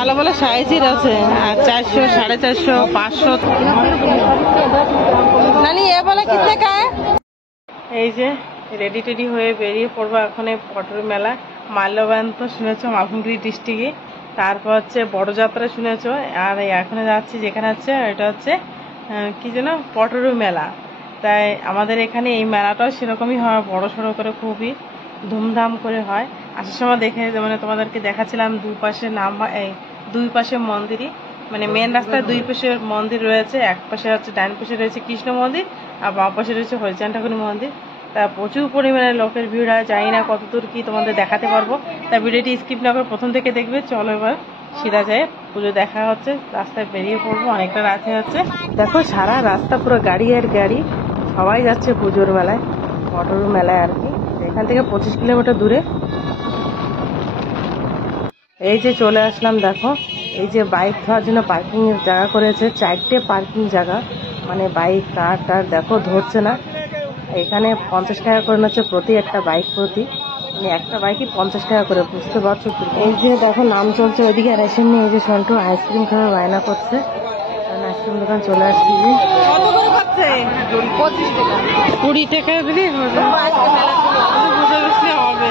ভালো ভালো সাইজের আছে, আর 400, 450, 500। নানি এ বলে কিতনে কা है? এই যে রেডি টেডি হয়ে বেরিয়ে পড়বো এখন এই পটুয়ারি মেলা। মাল্যবান তো শুনেছ মালভূমগিরি ডিস্ট্রিক্টে, তারপর হচ্ছে বড় যাত্রা শুনেছ, আর এখন যাচ্ছি যেখানে হচ্ছে এটা হচ্ছে কি যেন পটুয়ারি মেলা। তাই আমাদের এখানে এই মেলাটাও সেরকমই হয়, বড় সড়ো করে খুবই ধুমধাম করে হয়। আসার সময় দেখে মানে তোমাদেরকে দেখাচ্ছিলাম দুপাশে দুই পাশে মন্দিরই, মানে মেন রাস্তায় দুই পাশে মন্দির রয়েছে। এক পাশে হচ্ছে ডান পাশে রয়েছে কৃষ্ণ মন্দির, আর বাম পাশে রয়েছে হরিচাঁদ ঠাকুর মন্দির। তা প্রচুর পরিমাণে লোকের ভিড় হয়, জানি না কতদূর কি তোমাদের দেখাতে পারবো। তা ভিডিওটি স্কিপ না করে প্রথম থেকে দেখবে। চলো এবার সিধা যায় পুজো দেখা হচ্ছে, রাস্তায় বেরিয়ে পড়বো, অনেকটা রাত হয়ে যাচ্ছে। দেখো সারা রাস্তা পুরো গাড়ি আর গাড়ি, সবাই যাচ্ছে পুজোর মেলায়, পটুয়ারি মেলায় আর কি। এখান থেকে 25 কিলোমিটার দূরে। এই যে চলে আসলাম, দেখো এই যে বাইক ধোয়ার জন্য পার্কিং এর জায়গা করেছে, 4টে পার্কিং জায়গা, মানে বাইক কার টার দেখো ধরছে না। এখানে 50 টাকা করে নিচ্ছে প্রতি একটা বাইক প্রতি, মানে একটা বাইকই 50 টাকা করে, বুঝতে পারছো। এই যে দেখো নাম চলছে ওইদিকে, আর এসে নিয়ে এই যে সন্টু আইসক্রিম খাওয়া বায়না করছে, আইসক্রিম দোকান চলে আসছি। 20 টাকা দিলে হবে।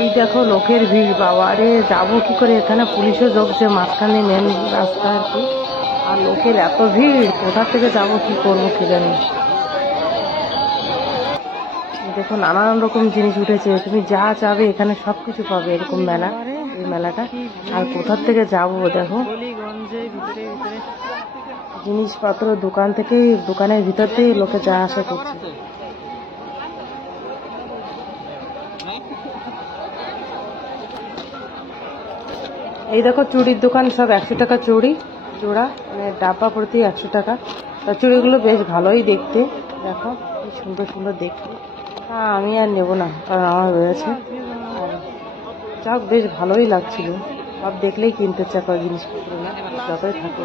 এই দেখো লোকের ভিড়, বাবা রে যাবো কি করে, এখানে পুলিশও জগছে মাঝখানে মেন রাস্তা আর কি, আর লোকের এত ভিড়, কোথা থেকে যাবো কি করবো কি জানি। দেখো নানান রকম জিনিস উঠেছে, তুমি যা চাবে এখানে সবকিছু পাবে, এরকম মেলা এই মেলাটা। আর কোথা থেকে যাবো দেখো, জিনিসপত্র দোকান থেকে, দোকানের ভিতর থেকে লোকে যা আসা করছে। এই দেখো চুড়ির দোকান, সব 100 টাকা চুড়ি জোড়া, মানে ডাব্বা প্রতি 100 টাকা। তা চুড়িগুলো বেশ ভালোই দেখতে, দেখো কি সুন্দর সুন্দর দেখতে। হ্যাঁ আমি আর নেবো না, কারণ আমার রয়েছে। আর যাক বেশ ভালোই লাগছিল, সব দেখলেই কিনতে ইচ্ছা করে জিনিসপত্র, না যতই থাকে।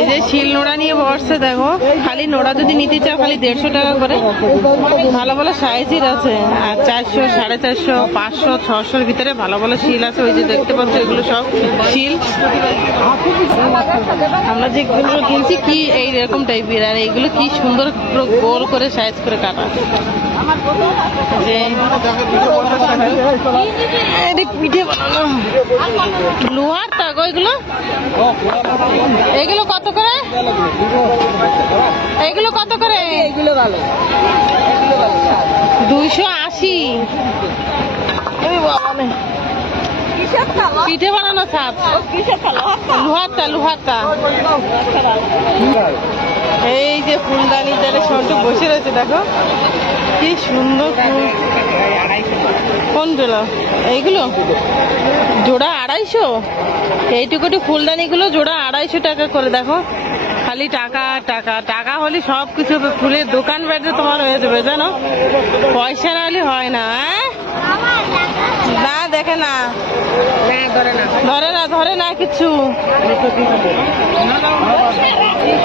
এই যে শিল নোড়া নিয়ে বসছে, দেখো খালি নোড়া যদি নিতে চাও খালি 150 টাকা করে। ভালো ভালো সাইজের আছে, আর 400, 450, 500, 600 ভিতরে ভালো ভালো শিল আছে। ওই যে দেখতে পাচ্ছ এগুলো সব শিল। আমরা যেগুলো কিনছি কি এইরকম টাইপের, আর এইগুলো কি সুন্দর পুরো গোল করে সাইজ করে কাটা। যে পিঠে বানানো লোহার তাগ, এগুলো এগুলো কত করে? এগুলো কত করে? এগুলো ভালো 280। পিঠে বানানো ছাপ, লোহারটা লোহারটা। এই যে ফুলদানি জালে সন্টু বসে রয়েছে, দেখো কি সুন্দর ফুল। কোনগুলো? এইগুলো জোড়া 250। এইটুকুটি ফুলদানিগুলো জোড়া 250 টাকা করে। দেখো খালি টাকা টাকা টাকা হলে সব কিছু হবে, ফুলের দোকান বেড়ে তোমার হয়ে যাবে জানো, পয়সা না হলে হয় না। না দেখে না, ধরে না ধরে না কিছু।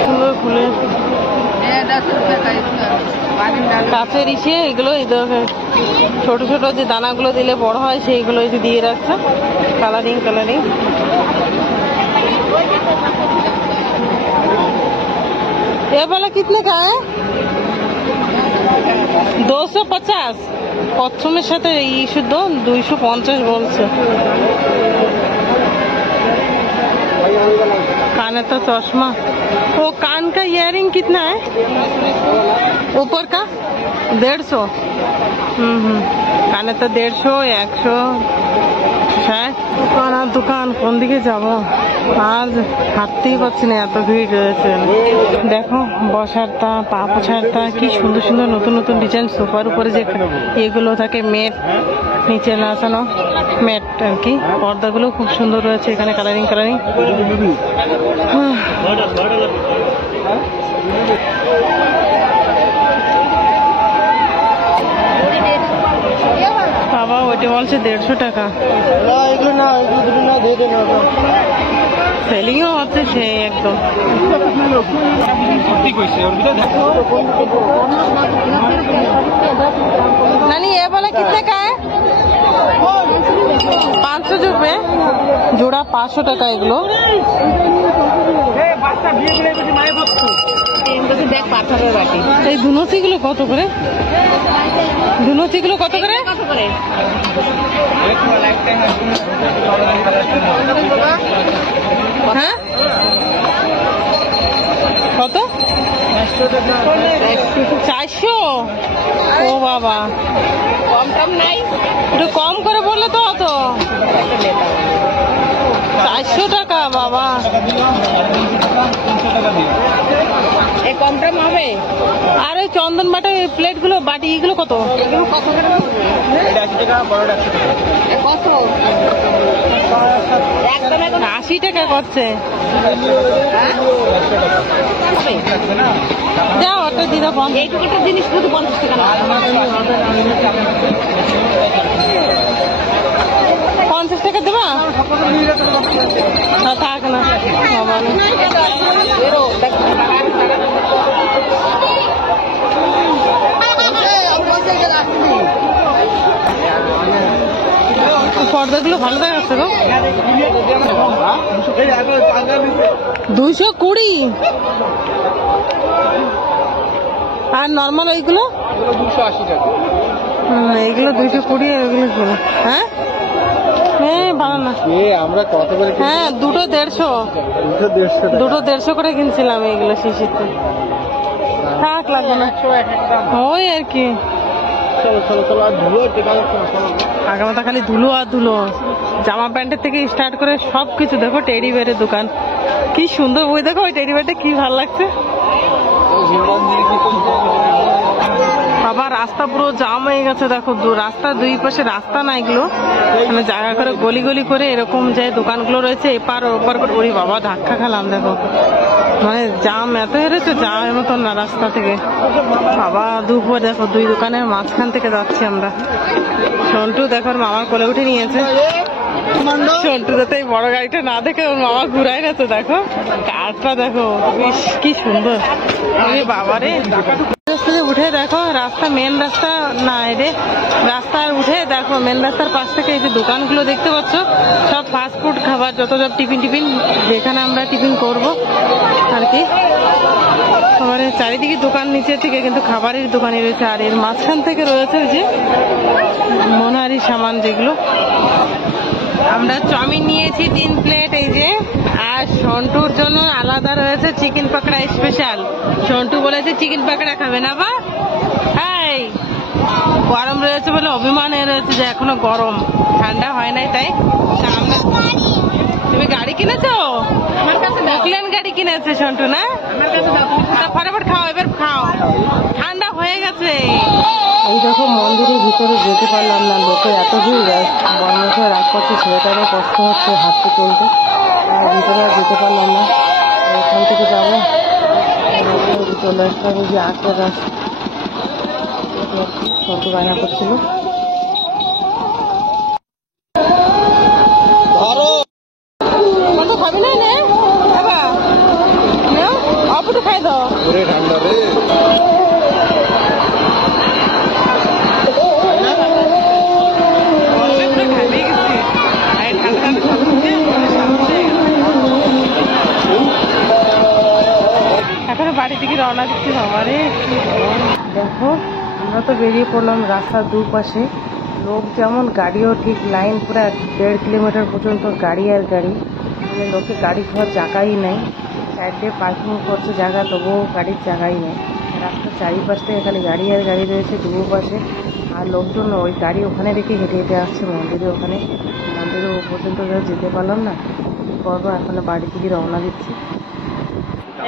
সুন্দর ফুলের কাছের ইসে এগুলো, ছোট ছোট যে দানাগুলো দিলে বড় হয় সেইগুলো দিয়ে রাখছে, কালারিং কালারিং। ये वाला कितने का है? 250। প্রথমের সাথে এই শুদ্ধ 250 বলছে। कान तो चश्मा, वो कान का इयरिंग कितना है? ऊपर का 150। काने तो 150, 160। দোকান আর দোকান, কোন দিকে যাবো আজ হাঁটতেই পারছি না, এত ভিড় রয়েছে। দেখো বসার তা, পা পোছার তা, কি সুন্দর সুন্দর নতুন নতুন ডিজাইন। সোফার উপরে যে এগুলো থাকে মেট, নিচে নাচানো মেট আর কি, পর্দাগুলো খুব সুন্দর রয়েছে এখানে, কালারিং কালারিং। ওইটা বলছে 150 টাকা। সেলিংও হচ্ছে সেই একদম। नानी ये वाला कितने का है? 500 रुपए जोड़ा, 500 টাকা এগুলো। এই দুনসিগুলো কত করে? দুনসিগুলো কত করে? হ্যাঁ কত? 400। ও বাবা, কম কম নাই, একটু কম করে বললে তো অত। 400 টাকা বাবা, কম টম হবে। আর ওই চন্দন বাটা প্লেট গুলো বাটি এগুলো কত? 80 টাকা করছে। যাও ওটা দিদা, এইটুকুটা জিনিস শুধু 50 টাকা। 50 টাকা দেবা? থাক না পর্দাগুলো ভালো দেখাচ্ছে গো। 220। আর নর্মাল এইগুলো 280 টাকা। এইগুলো 220 আর ওইগুলো কিলো। হ্যাঁ হ্যাঁ ভালো না। আমরা কত করে? হ্যাঁ দুটো 150। দুটো 150 করে কিনছিলাম এইগুলো শিশিতে। থাক লাগবে না, ওই আর কি। আগামাতা খালি ধুলো আর ধুলো, জামা প্যান্টের থেকে স্টার্ট করে সবকিছু। দেখো টেডি বেয়ারের দোকান কি সুন্দর। ওই দেখো ওই টেডি বেয়ারটা কি ভালো লাগছে। আবার রাস্তা পুরো জাম হয়ে গেছে। দেখো রাস্তা দুই পাশে রাস্তা না, এগুলো মানে জায়গা করে গলি গলি করে এরকম যে দোকানগুলো রয়েছে, এপার ওপার করে। ওরে বাবা ধাক্কা খেলাম, দেখো মানে জাম এত হেরেছে, জামের মতন না রাস্তা থেকে। বাবা দুপুর দেখো দুই দোকানের মাঝখান থেকে যাচ্ছি আমরা। সন্টু দেখো ওর মামার কোলে উঠে নিয়েছে। সন্টু যাতে এই বড় গাড়িটা না দেখে ওর মামা ঘুরাই গেছে। দেখো কারটা দেখো কি সুন্দর। বাবারে উঠে দেখো রাস্তা, মেন রাস্তা না রে, রাস্তায় উঠে দেখো মেন রাস্তার পাশ থেকে এই যে দোকানগুলো দেখতে পাচ্ছ, সব ফাস্টফুড খাবার, যত সব টিফিন যেখানে আমরা টিফিন করবো আর কি। খাবারের চারিদিকে দোকান, নিচের থেকে কিন্তু খাবারের দোকানই রয়েছে। আর এর মাঝখান থেকে রয়েছে যে মনোহারি সামান যেগুলো। আমরা চাউমিন নিয়েছি 3 প্লেট এই যে। আর সন্টুর জন্য আলাদা রয়েছে চিকেন পাকড়া স্পেশাল। সন্টু বলেছে চিকেন পাকড়া খাবে না বা, এই গরম রয়েছে বলে অভিমান হয়ে রয়েছে যে এখনো গরম, ঠান্ডা হয় নাই। তাই তুমি গাড়ি কিনেছো? আমার কাছে বকলেন গাড়ি কিনেছে সন্টু না? আমার কাছে ফটাফট খাও, এবার খাও, ঠান্ডা হয়ে গেছে। এই দেখো মন্দিরের ভিতরে যেতে পারলাম না, লোকের এত ভিড়। বর্ণসে রাগ করছে, ছেলেটারও কষ্ট হচ্ছে হাঁটতে চলতে। আর ভিতরে আর যেতে পারলাম না। এখান থেকে যাবো চলে আসতে হবে যে আটটা গাছ। কত বায়না করছিল। কত খাবি না নে বাবা, অল্প তো খাই দাও। ঠান্ডা রে এখন বাড়ি থেকে রওনা দিচ্ছি। বাবারে দেখো আমরা তো বেরিয়ে পড়লাম। রাস্তার দুপাশে লোক যেমন, গাড়িও ঠিক লাইন পুরো 1.5 কিলোমিটার পর্যন্ত গাড়ি আর গাড়ি। মানে লোকে গাড়ি ঘোরার জায়গাই নেই। সাইডে পার্কিং করছে জায়গা, তবুও গাড়ির জায়গাই নেই। রাস্তার চারিপাশ থেকে খালি গাড়ি আর গাড়ি রয়েছে দুপাশে। আর লোকজন ওই গাড়ি ওখানে রেখে হেঁটে হেঁটে আসছে মন্দিরে। ওখানে মন্দিরে পর্যন্ত যেতে পারলাম না, কি করবো। এখন বাড়ি থেকে রওনা দিচ্ছি।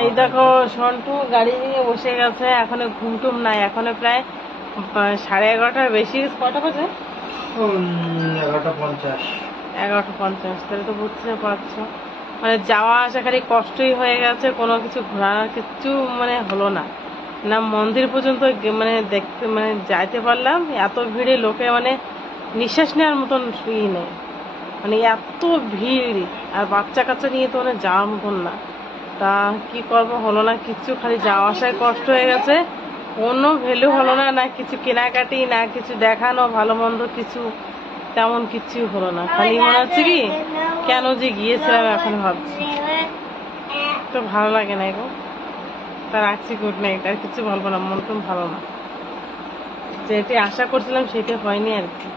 এই দেখো সন্টু গাড়ি নিয়ে বসে গেছে। এখনো ঘুমটুম নাই, এখনো প্রায় 11:30 বেশি। কটা বাজে? 11:50। 11:50। তাহলে তো বুঝতে পারছো মানে যাওয়া আসা খালি কষ্টই হয়ে গেছে। কোনো কিছু ঘোরার কিচ্ছু মানে হলো না, না মন্দির পর্যন্ত মানে দেখতে মানে যাইতে পারলাম। এত ভিড়ে লোকে মানে নিঃশ্বাস নেওয়ার মতন ই নেই, মানে এত ভিড়। আর বাচ্চা কাচ্চা নিয়ে তো মানে যাওয়ার মতন না। তা কি করব, হলো না কিচ্ছু, খালি যাওয়া আসায় কষ্ট হয়ে গেছে। কোনো ভ্যালু হলো না, না কিছু কেনাকাটি, না কিছু দেখানো ভালো মন্দ, কিছু তেমন কিচ্ছু হলো না। খালি মনে হচ্ছে কি কেন যে গিয়েছিলাম এখন ভাবছি, তো ভালো লাগে না গো। তা রাখছি, গুড নাইট। আর কিছু বলবো না, মন টন ভালো না। যেটি আশা করছিলাম সেটা হয়নি আর কি।